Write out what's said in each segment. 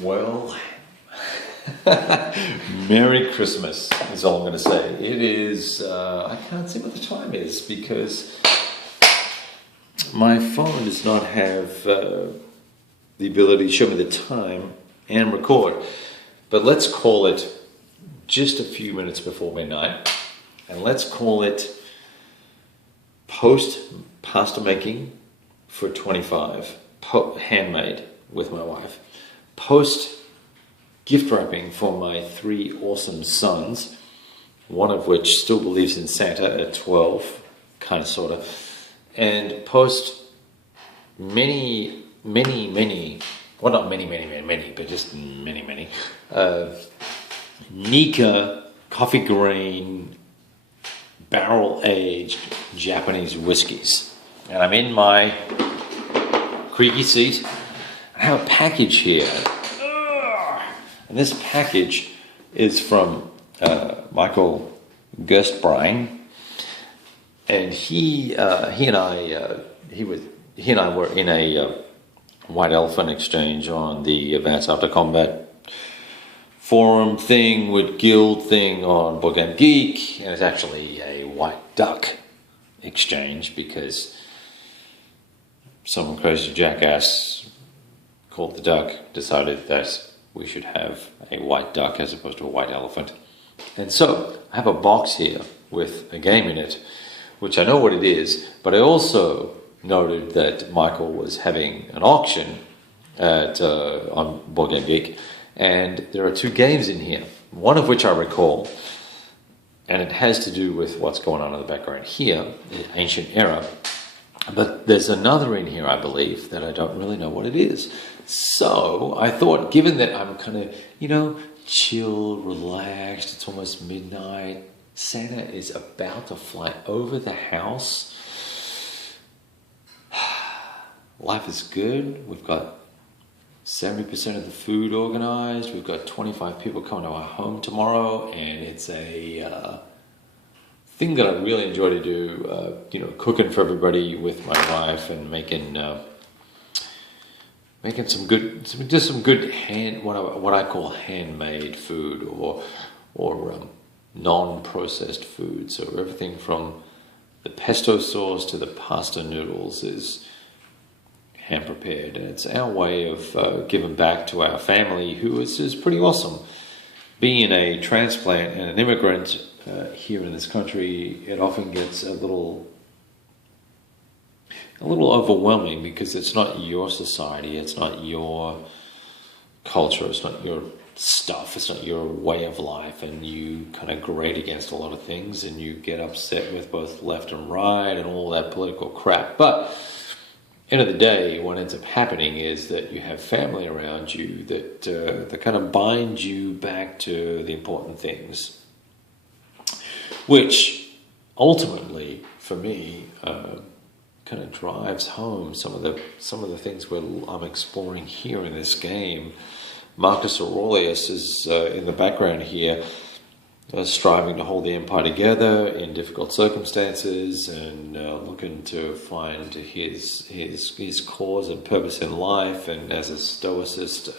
Well, Merry Christmas is all I'm going to say. It is, I can't see what the time is because my phone does not have the ability to show me the time and record. But let's call it just a few minutes before midnight. And let's call it post pasta making for 25, handmade with my wife. Post gift wrapping for my 3 awesome sons, one of which still believes in Santa at 12, kind of, sort of, and post many, well, not many, but just many, Nika coffee grain barrel-aged Japanese whiskeys. And I'm in my creaky seat. I have a package here. And this package is from Michael Gerstbrein. And he and I were in a White Elephant exchange on the Advanced After Combat forum thing with guild thing on Board Game Geek, and it's actually a white duck exchange because some crazy jackass called the duck decided that we should have a white duck as opposed to a white elephant. And so I have a box here with a game in it, which I know what it is, but I also noted that Michael was having an auction on Board Game Geek, and there are 2 games in here, one of which I recall, and it has to do with what's going on in the background here, the Ancient Era. But there's another in here, I believe, that I don't really know what it is. So I thought, given that I'm kind of, chill, relaxed, it's almost midnight, Santa is about to fly over the house. Life is good. We've got 70% of the food organized. We've got 25 people coming to our home tomorrow, and it's a thing that I really enjoy to do. Cooking for everybody with my wife and making some good what I call handmade food or non-processed food. So everything from the pesto sauce to the pasta noodles is hand prepared, and it's our way of giving back to our family, who is pretty awesome. Being a transplant and an immigrant here in this country, it often gets a little overwhelming because it's not your society, it's not your culture, it's not your stuff, it's not your way of life, and you kind of grate against a lot of things, and you get upset with both left and right and all that political crap. But end of the day, what ends up happening is that you have family around you that kind of bind you back to the important things, which ultimately, for me, kind of drives home some of the things where I'm exploring here in this game. Marcus Aurelius is in the background here, striving to hold the empire together in difficult circumstances and looking to find his cause and purpose in life, and as a stoicist,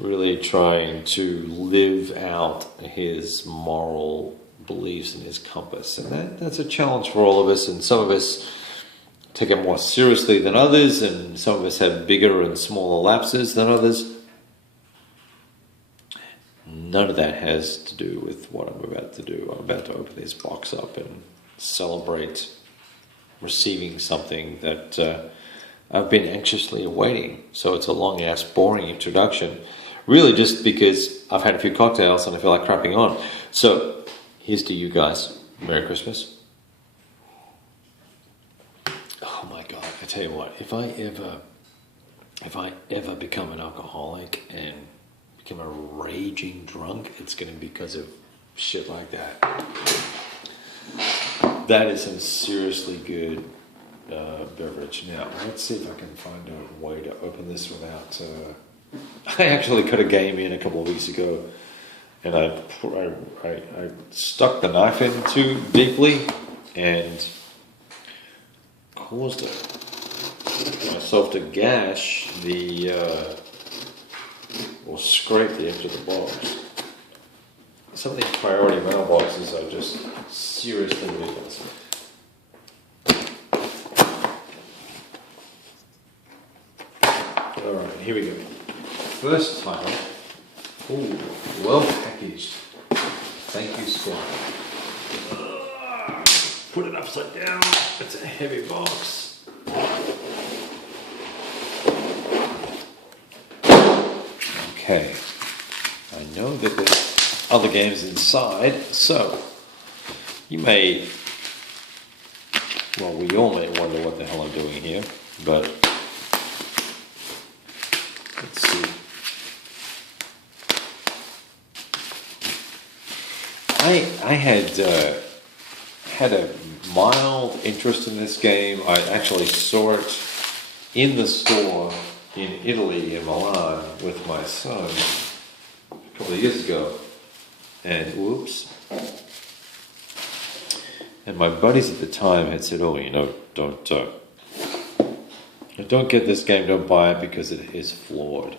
really trying to live out his moral beliefs and his compass. And that's a challenge for all of us, and some of us take it more seriously than others, and some of us have bigger and smaller lapses than others. None of that has to do with what I'm about to do. I'm about to open this box up and celebrate receiving something that I've been anxiously awaiting. So it's a long-ass, boring introduction, really just because I've had a few cocktails and I feel like crapping on. So here's to you guys. Merry Christmas. Oh my God, I tell you what, if I ever become an alcoholic and become a raging drunk, it's going to be because of shit like that. That is some seriously good beverage. Now, let's see if I can find a way to open this without... I actually cut a game in a couple of weeks ago, and I stuck the knife in too deeply and caused myself to gash the or scrape the edge of the box. Some of these priority mailboxes are just seriously ridiculous. Alright, here we go. First title. Ooh, well packaged. Thank you, Squire. Put it upside down. It's a heavy box. Okay. I know that there's other games inside, so you may, well, we all may wonder what the hell I'm doing here, but let's see. I had a mild interest in this game. I actually saw it in the store in Italy, in Milan, with my son a couple of years ago, and whoops. And my buddies at the time had said, "Oh, you know, don't get this game. Don't buy it because it is flawed."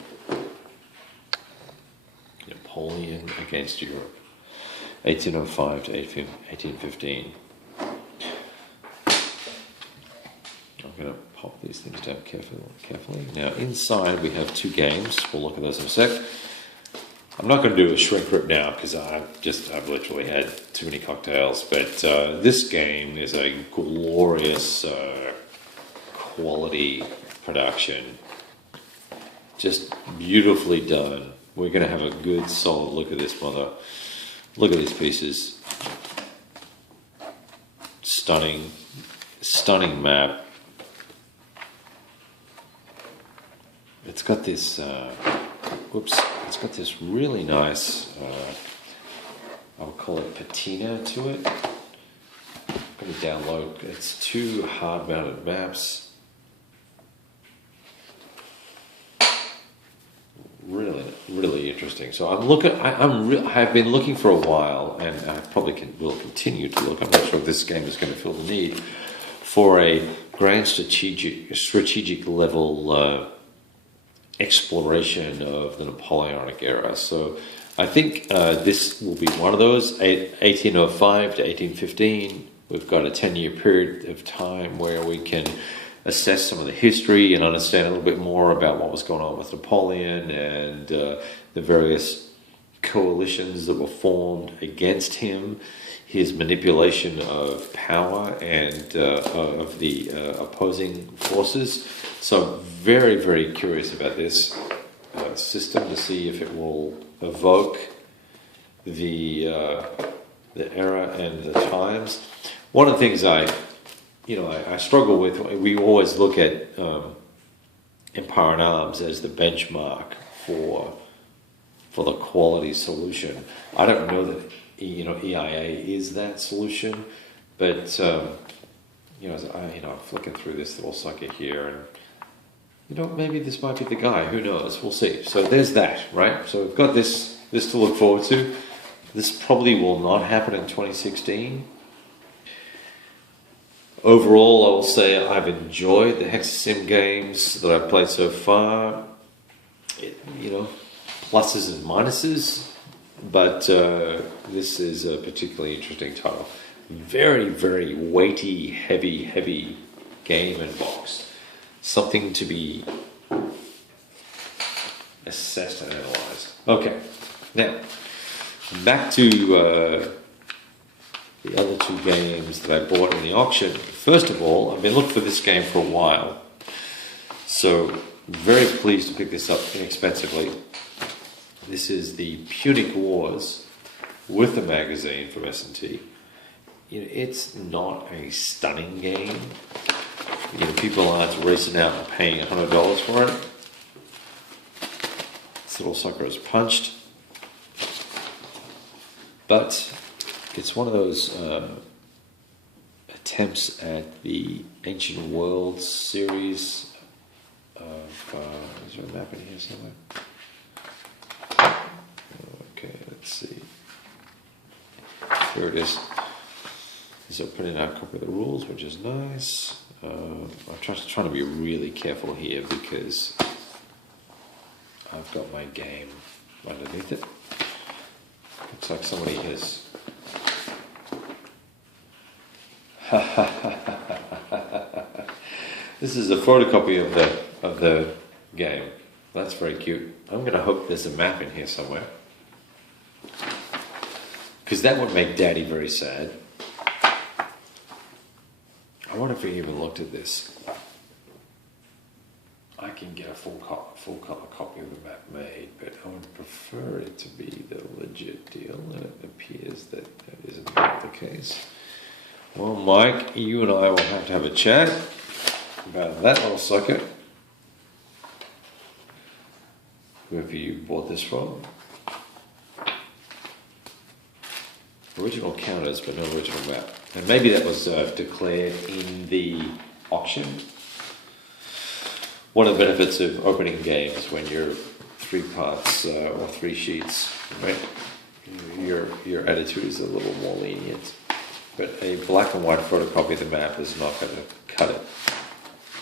Napoleon against Europe, 1805 to 1815. I'm going to pop these things down carefully. Now, inside we have two games. We'll look at those in a sec. I'm not going to do a shrink rip now because I've literally had too many cocktails. But this game is a glorious quality production, just beautifully done. We're going to have a good, solid look at this mother. Look at these pieces. Stunning map. It's got this, it's got this really nice, I'll call it patina to it. I'm going to download, it's two hard-mounted maps. Really interesting. So I've been looking for a while, and I probably will continue to look. I'm not sure if this game is going to fill the need for a grand strategic level exploration of the Napoleonic era. So I think this will be one of those. 1805 to 1815. We've got a 10-year period of time where we can assess some of the history and understand a little bit more about what was going on with Napoleon and the various coalitions that were formed against him, his manipulation of power and of the opposing forces. So I'm very, very curious about this system to see if it will evoke the era and the times. One of the things I struggle with, we always look at Empire in Arms as the benchmark for the quality solution. I don't know that EIA is that solution, but I'm flicking through this little sucker here, and maybe this might be the guy. Who knows? We'll see. So there's that, right? So we've got this to look forward to. This probably will not happen in 2016. Overall, I will say I've enjoyed the Hexasim games that I've played so far. Pluses and minuses, but this is a particularly interesting title. Very, very weighty, heavy game and box. Something to be assessed and analysed. Okay, now back to the other two games that I bought in the auction. First of all, I've been looking for this game for a while, so very pleased to pick this up inexpensively. This is the Punic Wars with the magazine from S&T. It's not a stunning game. People aren't racing out and paying $100 for it. This little sucker is punched, but it's one of those attempts at the Ancient Worlds series of, is there a map in here somewhere? Okay, let's see. Here it is. So printing out a copy of the rules, which is nice. I'm trying to be really careful here because I've got my game underneath it. Looks like somebody has. This is a photocopy of the game. That's very cute. I'm going to hope there's a map in here somewhere, because that would make Daddy very sad. I wonder if he even looked at this. I can get a full color copy of the map made, but I would prefer it to be the legit deal, and it appears that isn't the case. Well, Mike, you and I will have to have a chat about that little sucker. Whoever you bought this from. Original counters, but no original map. And maybe that was declared in the auction. One of the benefits of opening games when you're 3 parts or 3 sheets, right? Your attitude is a little more lenient. But a black and white photocopy of the map is not going to cut it.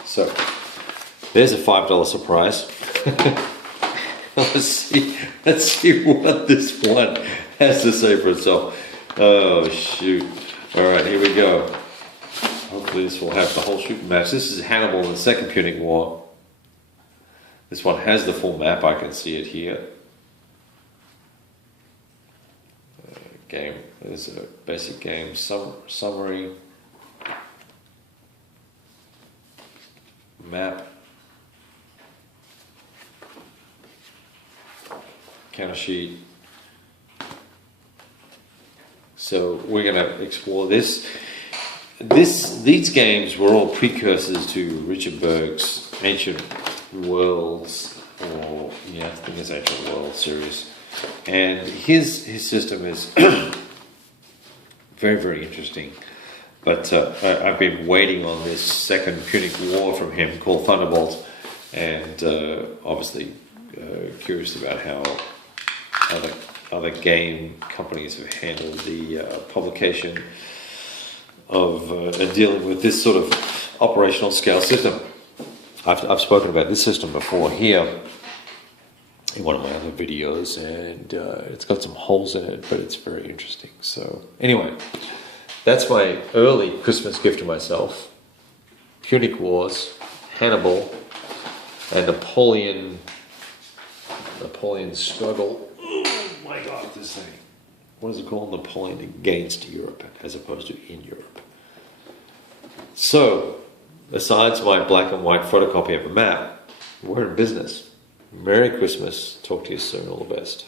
So there's a $5 surprise. Let's see what this one has to say for itself. Oh shoot! All right, here we go. Hopefully this will have the whole shooting match. This is Hannibal in the Second Punic War. This one has the full map. I can see it here. Game. There's a basic game summary. Map. Counter sheet. So we're going to explore this. These games were all precursors to Richard Berg's Ancient Worlds, or yeah, I think it's Ancient Worlds series. And his system is very, very interesting. But I've been waiting on this Second Punic War from him called Thunderbolt, and obviously curious about how other game companies have handled the publication of and dealing with this sort of operational scale system. I've spoken about this system before here in one of my other videos, and it's got some holes in it, but it's very interesting. So anyway, that's my early Christmas gift to myself. Punic Wars, Hannibal, and Napoleon's struggle. Oh my God, this thing. What is it called? Napoleon against Europe, as opposed to in Europe. So, besides my black and white photocopy of a map, we're in business. Merry Christmas. Talk to you soon. All the best.